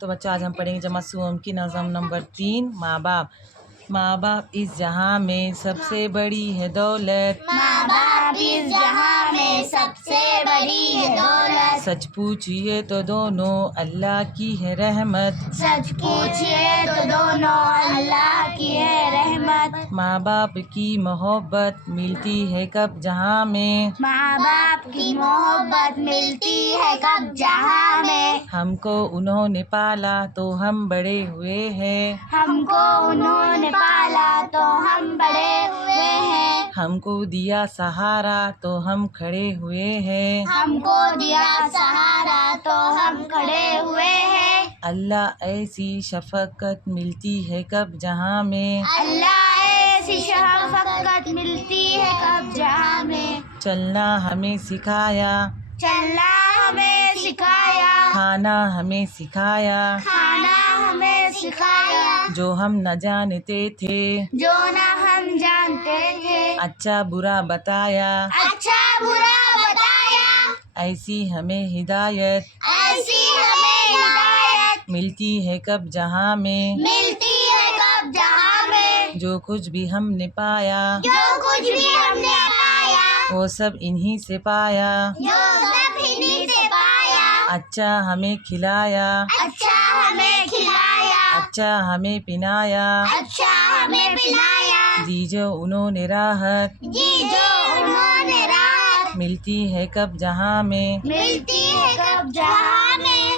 تو بچہ آج ہم پڑھیں گے جمع سوم کی نظم نمبر 3 ماں باپ۔ ماں باپ اس جہاں میں سب سے بڑی ہے دولت، ماں باپ اس جہاں میں سب سے بڑی ہے دولت، سچ پوچھئے تو دونوں اللہ کی ہے رحمت، سچ پوچھئے تو دونوں اللہ کی ہے رحمت، ماں باپ کی محبت ملتی ہے کب جہاں میں، ماں باپ کی محبت ملتی ہے کب جہاں میں، ہم کو انہوں نے پالا تو ہم بڑے ہوئے ہیں، ہم کو انہوں نے پالا تو ہم بڑے ہوئے ہیں، ہم کو دیا سہارا تو ہم کھڑے ہوئے ہیں، ہم کو دیا سہارا تو ہم کھڑے ہوئے ہیں، اللہ ایسی شفقت ملتی ہے کب جہاں میں، اللہ ایسی شفقت ملتی ہے کب جہاں میں، چلنا ہمیں سکھایا، چلنا ہمیں سکھایا، کھانا ہمیں سکھایا، کھانا ہمیں سکھایا، جو ہم نہ جانتے تھے جو نہ ہم جانتے تھے، اچھا برا بتایا، اچھا برا بتایا، ایسی ہمیں ہدایت ایسی ہمیں ہدایت ملتی ہے کب جہاں میں، ملتی ہے کب جہاں میں، جو کچھ بھی ہم نے پایا جو کچھ بھی ہم نے پایا وہ سب انہی سے پایا، جو سب انہی سے پایا، اچھا ہمیں کھلایا، اچھا ہمیں کھلایا، اچھا ہمیں پنایا، اچھا ہمیں پلایا، دی جو انہوں نے راحت جی جو انہوں نے راحت ملتی ہے کب جہاں میں، ملتی ہے کب جہاں میں،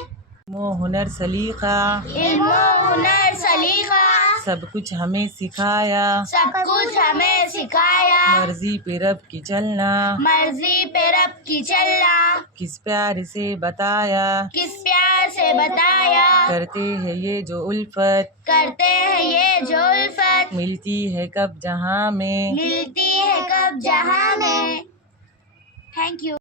علم و ہنر سلیقہ علم و ہنر سلیقہ سب کچھ ہمیں سکھایا، سب کچھ ہمیں سکھایا، مرضی پہ رب کی چلنا مرضی پہ رب کی چلنا، کس پیار سے بتایا، کس پیار سے بتایا، کرتے ہیں یہ جو الفت کرتے ہیں یہ جو الفت ملتی ہے کب جہاں میں، ملتی ہے کب جہاں میں۔ Thank you.